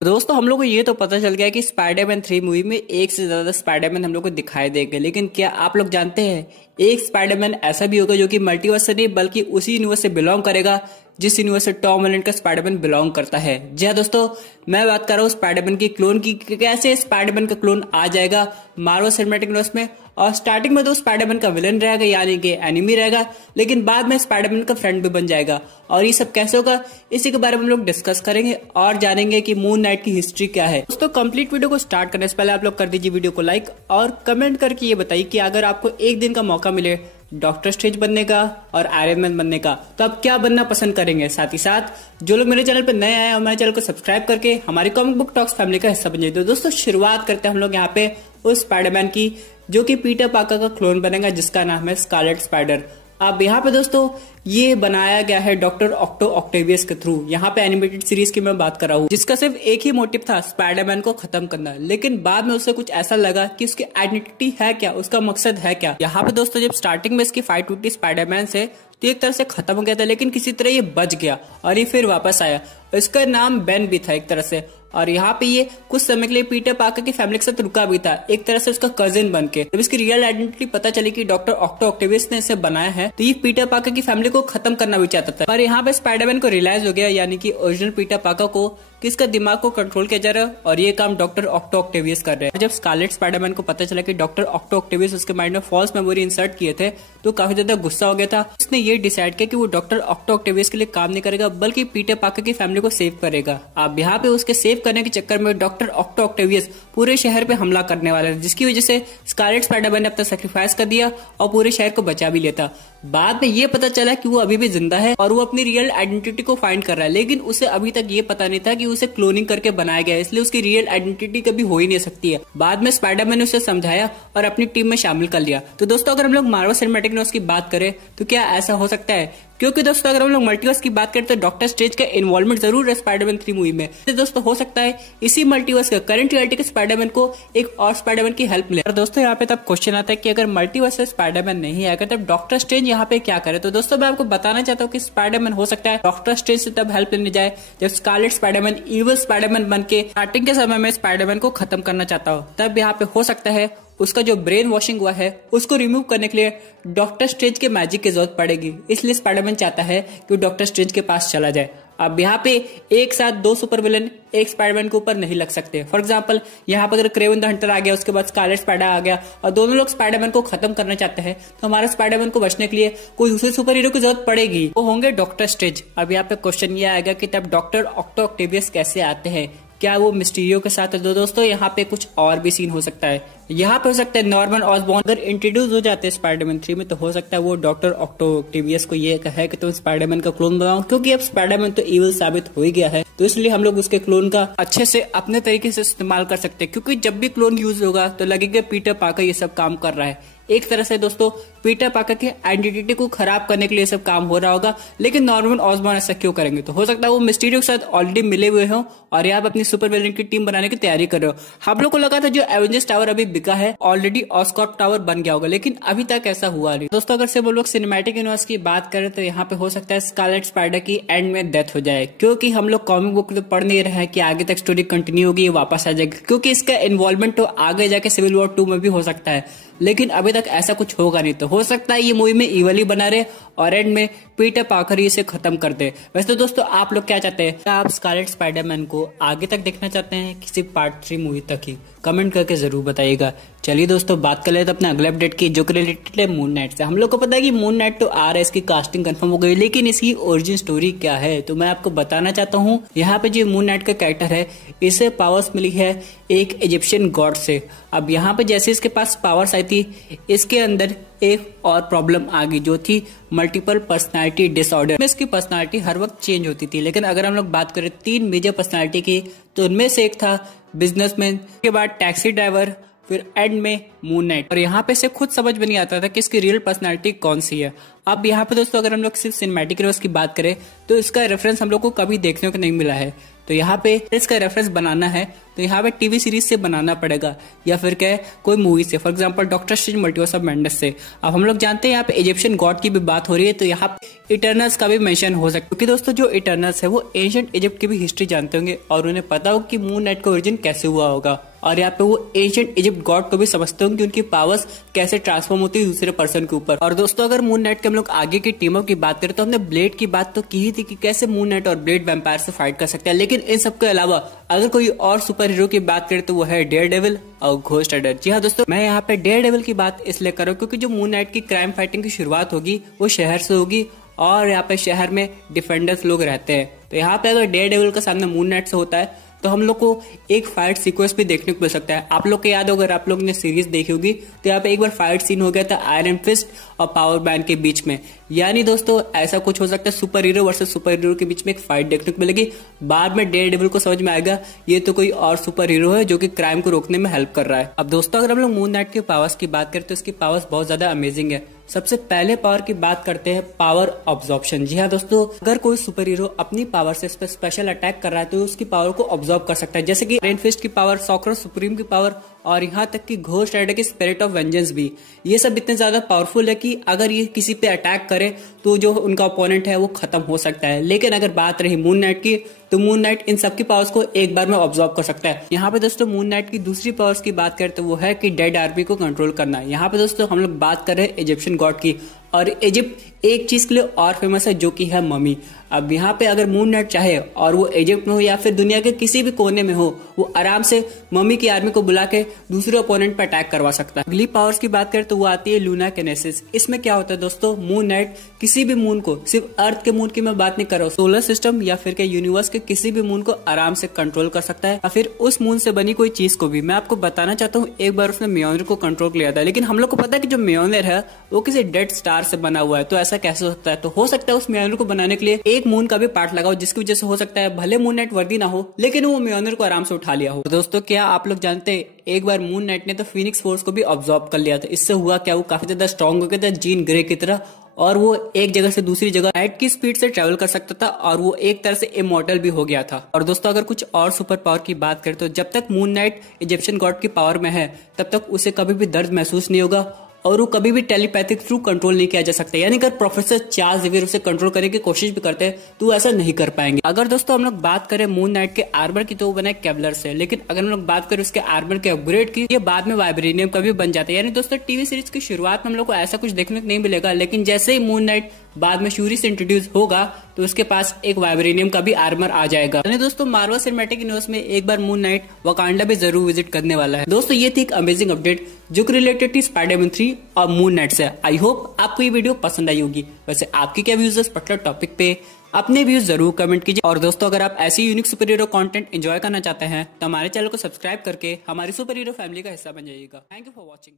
दोस्तों हम लोग को ये तो पता चल गया कि स्पाइडरमैन 3 मूवी में एक से ज्यादा स्पाइडरमैन हम लोग को दिखाई देंगे, लेकिन क्या आप लोग जानते हैं एक स्पाइडरमैन ऐसा भी होगा जो कि मल्टीवर्स से नहीं बल्कि उसी यूनिवर्स से बिलोंग करेगा जिस यूनिवर्स से टॉम हॉलैंड का स्पाइडरमैन बिलोंग करता है। जी हाँ दोस्तों, मैं बात कर रहा हूँ स्पाइडरमैन की क्लोन की। कैसे स्पाइडरमैन का क्लोन आ जाएगा मार्वल सिनेमैटिक यूनिवर्स में, और स्टार्टिंग में तो स्पाइडरमैन का विलन रहेगा यानी कि एनिमी रहेगा, लेकिन बाद में स्पाइडरमैन का फ्रेंड भी बन जाएगा। और ये सब कैसे होगा इसी के बारे में हम लोग डिस्कस करेंगे और जानेंगे कि मून नाइट की हिस्ट्री क्या है। दोस्तों कंप्लीट वीडियो को स्टार्ट करने से पहले आप लोग कर दीजिए वीडियो को लाइक और कमेंट करके ये बताइए कि अगर आपको एक दिन का मौका मिले डॉक्टर स्ट्रेंज बनने का और आयरन मैन बनने का तो आप क्या बनना पसंद करेंगे। साथ ही साथ जो लोग मेरे चैनल पर नए आए हमारे चैनल को सब्सक्राइब करके हमारी कॉमिक बुक टॉक्स फैमिली का हिस्सा बन जाइए। तो दोस्तों शुरुआत करते हैं हम लोग यहाँ पे उस स्पाइडरमैन की जो कि पीटर पार्कर का क्लोन बनेगा जिसका नाम है स्कारलेट स्पाइडर। अब यहाँ पे दोस्तों ये बनाया गया है डॉक्टर ऑक्टो ऑक्टेवियस के थ्रू। यहाँ पे एनिमेटेड सीरीज की मैं बात कर रहा हूँ जिसका सिर्फ एक ही मोटिव था स्पाइडरमैन को खत्म करना, लेकिन बाद में उसे कुछ ऐसा लगा कि उसकी आइडेंटिटी है क्या, उसका मकसद है क्या। यहाँ पे दोस्तों जब स्टार्टिंग में इसकी फाइट हुई थी स्पाइडरमैन से तो एक तरह से खत्म हो गया था, लेकिन किसी तरह ये बच गया और ये फिर वापस आया। इसका नाम बेन भी था एक तरह से, और यहाँ पे ये कुछ समय के लिए पीटर पार्कर की फैमिली के साथ रुका भी था एक तरह से उसका कजिन बन के। जब इसकी रियल आइडेंटिटी पता चली कि डॉक्टर ऑक्टो ऑक्टेवियस ने इसे बनाया है तो ये पीटर पार्कर की फैमिली को खत्म करना भी चाहता था। पर यहाँ पे स्पाइडरमैन को रियलाइज हो गया यानी कि ओरिजिनल पीटर पार्कर को कि इसका दिमाग को कंट्रोल किया जा रहा है और ये काम डॉक्टर ऑक्टो ऑक्टेवियस कर रहे हैं। जब स्कारलेट स्पाइडरमैन को पता चला कि डॉक्टर ऑक्टो ऑक्टेवियस उसके माइंड में फॉल्स मेमोरी इंसर्ट किए थे तो काफी ज्यादा गुस्सा हो गया था। उसने ये डिसाइड किया कि वो डॉक्टर ऑक्टो ऑक्टेवियस के लिए काम नहीं करेगा बल्कि पीटर पार्कर की फैमिली को सेव करेगा। अब यहाँ पे उसके सेव करने के चक्कर में डॉक्टर ऑक्टो ऑक्टेवियस पूरे शहर पे हमला करने वाला है, जिसकी वजह से स्कारलेट स्पाइडरमैन ने अपना सेक्रीफाइस कर दिया और पूरे शहर को बचा भी लेता। बाद में ये पता चला कि वो अभी भी जिंदा है और वो अपनी रियल आइडेंटिटी को फाइंड कर रहा है, लेकिन उसे अभी तक ये पता नहीं था कि उसे क्लोनिंग करके बनाया गया है, इसलिए उसकी रियल आइडेंटिटी कभी हो ही नहीं सकती है। बाद में स्पाइडरमैन ने उसे समझाया और अपनी टीम में शामिल कर लिया। तो दोस्तों अगर हम लोग मार्वल सिनेमैटिक यूनिवर्स की बात करें तो क्या ऐसा हो सकता है, क्योंकि दोस्तों अगर हम लोग मल्टीवर्स की बात करें तो डॉक्टर स्ट्रेंज का इन्वॉल्वमेंट जरूर है स्पाइडरमैन 3 मूवी में। तो दोस्तों हो सकता है इसी मल्टीवर्स का करंट रियलिटी के स्पाइडरमैन को एक और स्पाइडरमैन की हेल्प मिले। और दोस्तों यहाँ पे तब क्वेश्चन आता है कि अगर मल्टीवर्स से स्पाइडरमैन नहीं आएगा तब डॉक्टर स्ट्रेंज यहाँ पे क्या करे। तो दोस्तों मैं आपको बताना चाहता हूँ कि स्पाइडरमैन हो सकता है डॉक्टर स्ट्रेंज से तब हेल्प लेने जाए जब स्कारलेट स्पाइडरमैन इविल स्पाइडरमैन बन के स्टार्टिंग के समय में स्पाइडरमैन को खत्म करना चाहता हो। तब यहाँ पे हो सकता है उसका जो ब्रेन वॉशिंग हुआ है उसको रिमूव करने के लिए डॉक्टर स्ट्रेंज के मैजिक की जरूरत पड़ेगी, इसलिए स्पाइडरमैन चाहता है कि डॉक्टर स्ट्रेंज के पास चला जाए। अब यहाँ पे एक साथ दो सुपर विलन एक स्पाइडरमैन के ऊपर नहीं लग सकते। फॉर एग्जांपल यहाँ पर अगर क्रेवन द हंटर आ गया उसके बाद स्कारलेट स्पाइडर आ गया और दोनों लोग स्पाइडरमैन को खत्म करना चाहते हैं तो हमारा स्पाइडरमैन को बचने के लिए कोई दूसरे सुपर हीरो की जरूरत पड़ेगी, वो होंगे डॉक्टर स्ट्रेंज। अब यहाँ पे क्वेश्चन ये आएगा कि तब डॉक्टर ऑक्टो ऑक्टेवियस कैसे आते हैं, क्या वो मिस्टीरियो के साथ है। तो दोस्तों यहाँ पे कुछ और भी सीन हो सकता है। यहाँ पे हो सकता है नॉर्मन ऑसबॉर्न अगर इंट्रोड्यूस हो जाते हैं स्पाइडरमैन 3 में तो हो सकता है वो डॉक्टर ऑक्टो ऑक्टेवियस को ये कहे कि तुम स्पाइडरमैन का क्लोन बनाओ, क्योंकि अब स्पाइडरमैन तो इविल साबित हो ही गया है तो इसलिए हम लोग उसके क्लोन का अच्छे से अपने तरीके से इस्तेमाल कर सकते हैं। क्योंकि जब भी क्लोन यूज होगा तो लगेगा पीटर पार्कर ये सब काम कर रहा है। एक तरह से दोस्तों पीटर पार्कर की आइडेंटिटी को खराब करने के लिए सब काम हो रहा होगा, लेकिन नॉर्मन ऑसबॉर्न ऐसा क्यों करेंगे। तो हो सकता है वो मिस्टीरियो के साथ ऑलरेडी मिले हुए हो और यहाँ पे अपनी सुपर विलेन की टीम बनाने की तैयारी कर रहे हो। हम लोग को लगा था जो एवेंजर्स टावर अभी बिका है ऑलरेडी ऑस्कॉर्प टावर बन गया होगा, लेकिन अभी तक ऐसा हुआ नहीं। दोस्तों अगर से वो लोग सिनेमैटिक यूनिवर्स की बात करें तो यहाँ पे हो सकता है स्कारलेट स्पाइडर की एंड में डेथ हो जाए, क्योंकि हम लोग कॉमिक बुक तो पढ़ नहीं रहे हैं कि आगे तक स्टोरी कंटिन्यू होगी, वापस आ जाएगी, क्योंकि इसका इन्वॉल्वमेंट तो आगे जाके सिविल वॉर 2 में भी हो सकता है, लेकिन अभी तक ऐसा कुछ होगा नहीं। तो हो सकता है ये मूवी में इवली बना रहे और एंड में पीटर पार्कर इसे खत्म कर दे। वैसे तो दोस्तों आप लोग क्या चाहते हैं, क्या आप स्कारलेट स्पाइडरमैन को आगे तक देखना चाहते हैं किसी पार्ट 3 मूवी तक ही, कमेंट करके जरूर बताइएगा। चलिए दोस्तों बात कर लेते हैं अपने अगले अपडेट की जो कि रिलेटेड है मून नाइट से। हम लोग को पता है कि मून नाइट तो आ रहा है, इसकी कास्टिंग कंफर्म हो गई, लेकिन इसकी ओरिजिन स्टोरी क्या है तो मैं आपको बताना चाहता हूँ। यहाँ पे जो मून नाइट का कैरेक्टर है इसे पावर्स मिली है एक इजिप्शियन गॉड से। अब यहाँ पे जैसे इसके पास पावर्स आई थी इसके अंदर एक और प्रॉब्लम आ गई जो थी मल्टीपल पर्सनालिटी डिसऑर्डर। इसकी पर्सनालिटी हर वक्त चेंज होती थी, लेकिन अगर हम लोग बात करें 3 मेजर पर्सनालिटी की तो उनमें से एक था बिजनेसमैन, के बाद टैक्सी ड्राइवर, फिर एंड में मून नाइट। और यहाँ पे से खुद समझ में नहीं आता था कि इसकी रियल पर्सनालिटी कौन सी है। अब यहाँ पे दोस्तों अगर हम लोग सिर्फ सिनेमैटिक यूनिवर्स की बात करें तो इसका रेफरेंस हम लोग को कभी देखने को नहीं मिला है, तो यहाँ पे इसका रेफरेंस बनाना है तो यहाँ पे टीवी सीरीज से बनाना पड़ेगा या फिर क्या है कोई मूवी से, for example doctor strange multiverse of madness से। अब हम लोग जानते हैं यहाँ पे इजिप्शियन गॉड की भी बात हो रही है, तो यहाँ पे इटर्नल्स का भी मेंशन हो सकता है, क्योंकि दोस्तों जो इटर्नल्स है वो एंशिएंट इजिप्ट की भी हिस्ट्री जानते होंगे और उन्हें पता हो कि मून नाइट का ओरिजिन कैसे हुआ होगा। और यहाँ पे वो एंशिएंट इजिप्ट गॉड को भी समझते होंगे कि उनकी पावर्स कैसे ट्रांसफॉर्म होती है दूसरे पर्सन के ऊपर। और दोस्तों अगर मून नाइट के हम लोग आगे की टीमों की बात करें तो हमने ब्लेड की बात तो की ही थी कि कैसे मून नाइट और ब्लेड वैम्पायर से फाइट कर सकते हैं, लेकिन इन सब के अलावा अगर कोई और सुपर हीरो की बात करें तो वो है डेयरडेविल और घोस्ट राइडर। जी हाँ दोस्तों, मैं यहाँ पे डेयरडेविल की बात इसलिए कर रहा हूँ क्योंकि जो मून नाइट की क्राइम फाइटिंग की शुरुआत होगी वो शहर से होगी और यहाँ पे शहर में डिफेंडर्स लोग रहते हैं। तो यहाँ पे अगर डेयरडेविल का सामना मून नाइट से होता है तो हम लोग को एक फाइट सीक्वेंस भी देखने को मिल सकता है। आप लोग को याद होगा, अगर आप लोग ने सीरीज देखी होगी तो यहाँ पे एक बार फाइट सीन हो गया था आयरन फिस्ट और पावर मैन के बीच में। यानी दोस्तों ऐसा कुछ हो सकता है, super hero versus super hero के बीच में एक फाइट देखने को मिलेगी। बाद में डेयरडेविल को समझ में आएगा ये तो कोई और सुपर हीरो है जो कि क्राइम को रोकने में हेल्प कर रहा है। अब दोस्तों अगर हम लोग मून नाइट के पावर्स की बात करें तो इसकी पावर्स बहुत ज्यादा अमेजिंग है। सबसे पहले पावर की बात करते हैं पावर ऑब्जॉर्प्शन। जी हाँ दोस्तों, अगर कोई सुपर हीरो अपनी पावर से स्पेशल अटैक कर रहा है तो उसकी पावर को ऑब्जॉर्व कर सकता है, जैसे कि आयरन फिस्ट की पावर, सॉकरर सुप्रीम की पावर और यहाँ तक कि घोस्ट राइडर की स्पिरिट ऑफ वेंजेंस भी। ये सब इतने ज्यादा पावरफुल है कि अगर ये किसी पे अटैक करे तो जो उनका ओपोनेंट है वो खत्म हो सकता है। लेकिन अगर बात रही मून नाइट की तो मून नाइट इन सबकी पावर्स को एक बार में ऑब्जॉर्व कर सकता है। यहाँ पे दोस्तों मून नाइट की दूसरी पावर्स की बात करें तो वो है कि डेड आर्मी को कंट्रोल करना। यहाँ पे दोस्तों हम लोग बात कर रहे हैं इजिप्शियन गॉड की, और इजिप्ट एक चीज के लिए और फेमस है जो कि है ममी। अब यहाँ पे अगर मून नाइट चाहे और वो इजिप्ट में हो या फिर दुनिया के किसी भी कोने में हो, वो आराम से ममी की आर्मी को बुला के दूसरे ओपोनेंट पर अटैक करवा सकता है। अगली पावर्स की बात करें तो वो आती है लूना किनेसिस। इसमें क्या होता है दोस्तों, मून नाइट किसी भी मून को, सिर्फ अर्थ के मून की मैं बात नहीं कर रहा हूँ, सोलर सिस्टम या फिर के यूनिवर्स के किसी भी मून को आराम से कंट्रोल कर सकता है या फिर उस मून से बनी कोई चीज को भी। मैं आपको बताना चाहता हूँ एक बार उसने म्योनर को कंट्रोल किया था, लेकिन हम लोग को पता है कि जो म्योनर है वो किसी डेड स्टार से बना हुआ है, तो ऐसा कैसे हो सकता है? तो हो सकता है उस म्योनर को बनाने के लिए एक मून का भी पार्ट लगाओ, जिसकी वजह से हो सकता है भले मून नाइट वर्दी ना हो लेकिन वो म्योनर को आराम से उठा लिया हो। तो दोस्तों क्या आप लोग जानते हैं एक बार मून नाइट ने तो फीनिक्स फोर्स को भी ऑब्जॉर्व कर लिया था। इससे हुआ क्या, वो काफी ज्यादा स्ट्रॉन्ग हो गया था जीन ग्रे की तरह, और वो एक जगह से दूसरी जगह लाइट की स्पीड से ट्रेवल कर सकता था और वो एक तरह से इमॉर्टल भी हो गया था। और दोस्तों अगर कुछ और सुपर पावर की बात करें तो जब तक मून नाइट इजिप्शियन गॉड की पावर में है तब तक उसे कभी भी दर्द महसूस नहीं होगा और वो कभी भी टेलीपैथिक थ्रू कंट्रोल नहीं किया जा सकता। यानी अगर प्रोफेसर चार्ल्स ज़ेवियर उसे कंट्रोल करने की कोशिश भी करते हैं तो ऐसा नहीं कर पाएंगे। अगर दोस्तों हम लोग बात करें मून नाइट के आर्मर की तो वो बना है केवलर से, लेकिन अगर हम लोग बात करें उसके आर्मर के अपग्रेड की, ये बाद में वाइब्रेनियम का भी बन जाता है। यानी दोस्तों टीवी सीरीज की शुरुआत में हम लोग को ऐसा कुछ देखने को नहीं मिलेगा, लेकिन जैसे ही मून नाइट बाद में शूरी से इंट्रोड्यूस होगा तो उसके पास एक वाइब्रेनियम का भी आर्मर आ जाएगा। यानी दोस्तों मार्वल सिनेमैटिक यूनिवर्स में एक बार मून नाइट वकांडा भी जरूर विजिट करने वाला है। दोस्तों ये थी एक अमेजिंग अपडेट जो कि रिलेटेड थी स्पाइडरमैन 3 और मून नाइट से। आई होप आपको ये वीडियो पसंद आई होगी। वैसे आपकी क्या व्यूज है इस पर्टिकुलर टॉपिक पे, अपने व्यूज जरूर कमेंट कीजिए। और दोस्तों अगर आप ऐसी unique super hero content enjoy करना चाहते हैं तो हमारे चैनल को सब्सक्राइब करके हमारी सुपर हीरो फैमिली का हिस्सा बन जाइएगा। Thank you for watching.